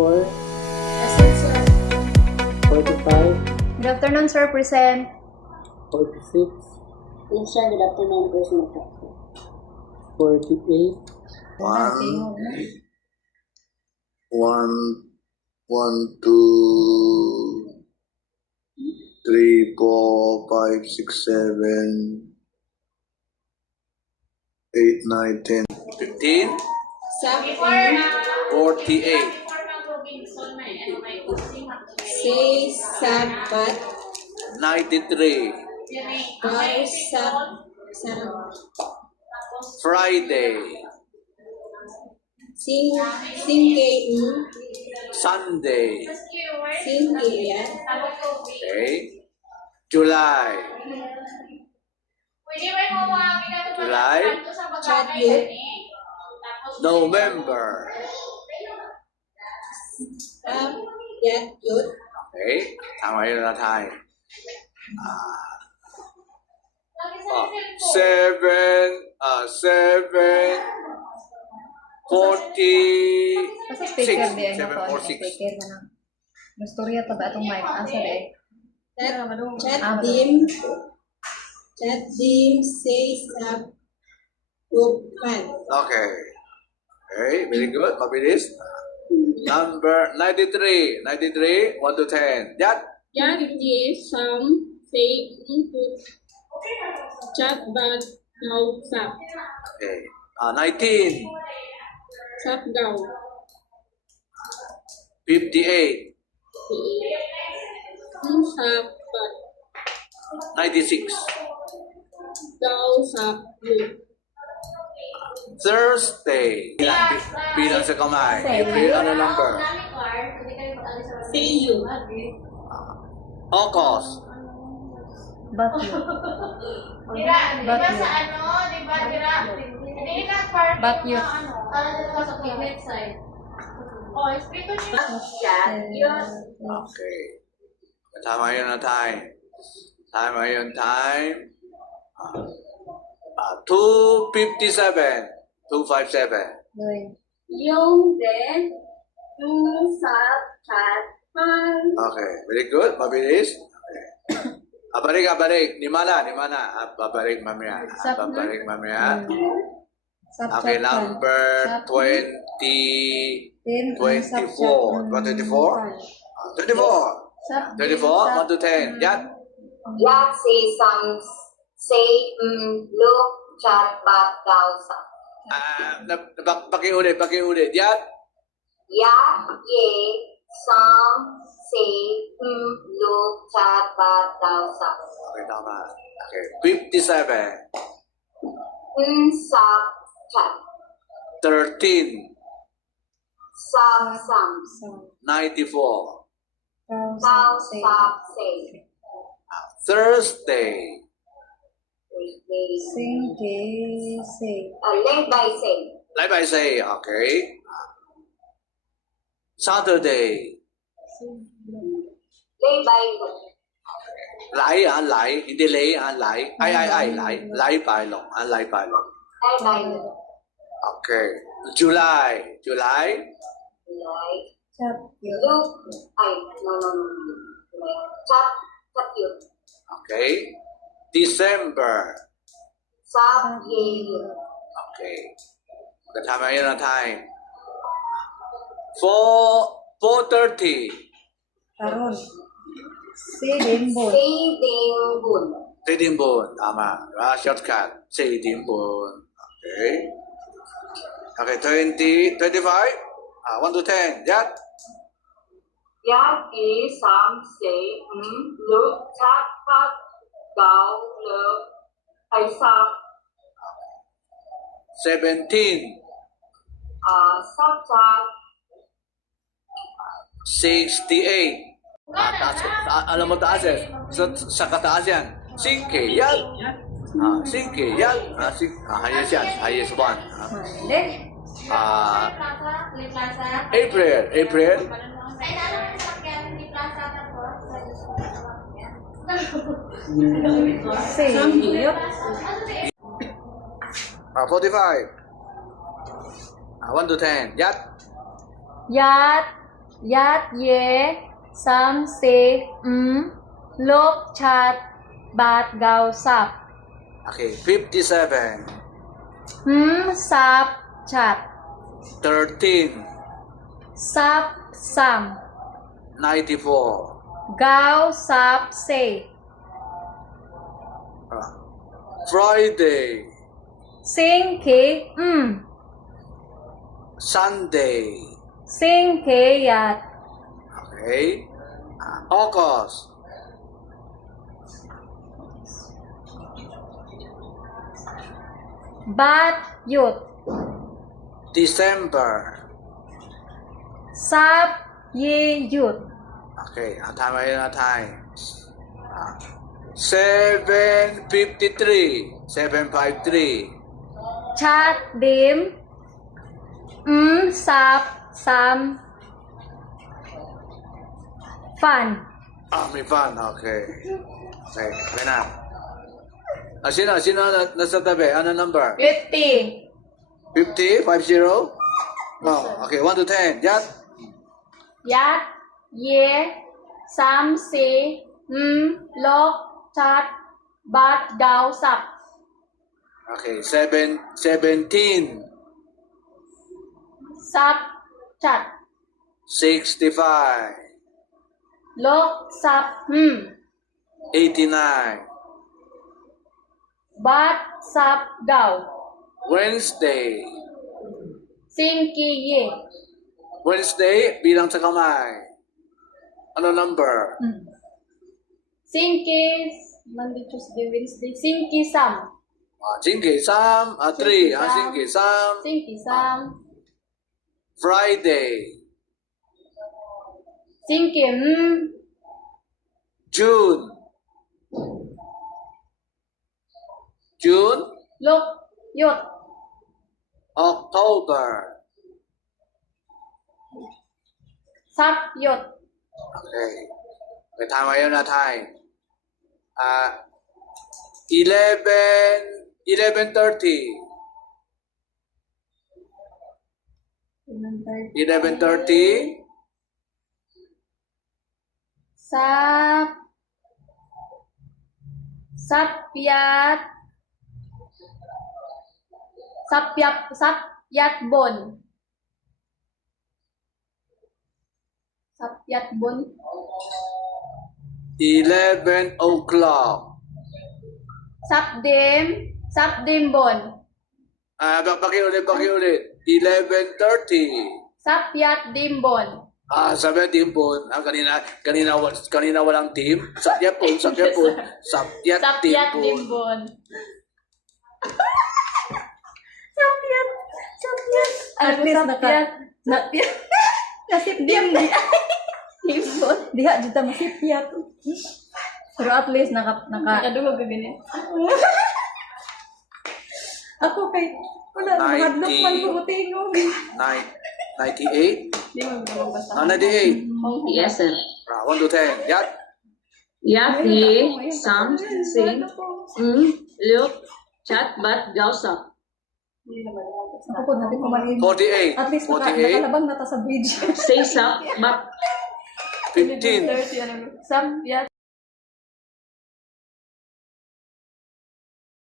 44, Present, sir. 45, Good afternoon, sir. Present. 46, Yes, sir. Good afternoon, President. 48, One, two, three, four, five, six, seven, 8, 9, 10, 15, 48, Say Sabat 93, Bar Sab Friday, Singkei Sunday, Singkei okay, July, Chatyut November, Sab Yatyut okay, tama yun na tayo. 746, Basta speaker di ano to. 746. Speaker na lang. Mastorya to ba itong mic? Asa di? Chatdim Say Sab Rupan Okay. Okay, very good. Mabilis. Number 93. 93, 1 to 10. That. Yagi Sam Say Chatbat Gau Sab Okay. 19. Sab Gau 58. Sabat 96. Gau Sab Yut Thursday. Bilang sa kamay. April, ano number? Say You August. Batyo. Dira Batyo. sa ano, di ba, dira, hindi na part Batyo. sa climate side. Oh, espiritu niya. Yan, yun. Okay. Tama yun na time. Tama yun time. 257. 257. Doy. Yung Den Yung Sab Chat Pan Okay, very good. Mabilis. Okay. Abalik. Di mana? Babalik mamaya. Babalik mamaya. Okay, number 20, 24. 24? 24. 24, 1 to 10. Yan. Yak say some say look chat bat daw sa. Pakiulit. Yan. Yak ye some say look chat bat daw sa. Okay, tama. Okay, 57. Sab chat 13. sab sam 94. daw sab say. Thursday. Singke. Say. Lay by say. Like I say, okay. Saturday. Lay by Lay, hindi lay, lay. Ay, lay bailong, lay bailong. lay by Okay. July. like Chatyo. look ay no chat chat you Okay. December. sab ye Okay. Tama yun ang time. 4:30. Karon. Si Dimbo. say ding bun. Sedimbun. Tama. Shortcut. Sedimbun. Okay. Okay, 20, 25. 1 to 10. Yan. Yak ye some say look chat pat gao le ai sab 17. sab chat 68. Alam mo taas eh. Sa kataas yan. Singke yan. Singke yan. Highest yan. Highest one. Hindi. April. Ay, nalang yung sakyan, hindi plaza tapos. Say. Yup. 45. 1 to 10. Yat. Yat. Yat ye sam se lok chat bat gao sap. Okay, 57. Sap chat. 13. Sap sam. 94. Gao sap se. Friday. Sing ke Sunday. Sing ke yat. Okay. August. Bat yut. December. Sap ye yut. Okay, time ayun na time. 7:53. 7:53. Chat dim. Sap sam. Fun. May fun. Okay. Okay, okay na. Sino nasa tabi? Ano number? 50. 50? 50? No. Okay, 1 to 10. Yat. Yat ye sam se lok chat bat gao sap. Okay, 17. Sap chat. 65. Lok sap 89. bat sap gao. Wednesday. Sing ki ye. Wednesday, bilang sa kamay. Ano number? Sing ki Monday, Tuesday, Wednesday. Sing ki sam. Jinky, Sam. 3. Jinky, Sam. Sing ki sam. Friday. Sing ki June. June. lok yut. October. Sap yut. Okay. May time ayun na time. 11:30. 11:30. Sapyat bon. Sapyat bon. 11 o'clock. Sapdim bon. Pakiulit. 11:30. Sapyat dim bon. Sabi team po. Kanina walang team. Sakyat po. Sakyat team Sapyat po. dim bon. Sapyat. At least nasip dim di. Diha juta masipyat. Pero at least naka Aduh, gini. ako kay wala mahadlok man ko tingog. 98. Di mo basta. 98. Yes, sir. 1 to 10. Yat. Yat ye sam se lok chat bat gao sap. Ako po natin kumalin. 48. At least 48. nakalabang na ta sa bridge. Say sap bat 15. 30 ano. Sapyat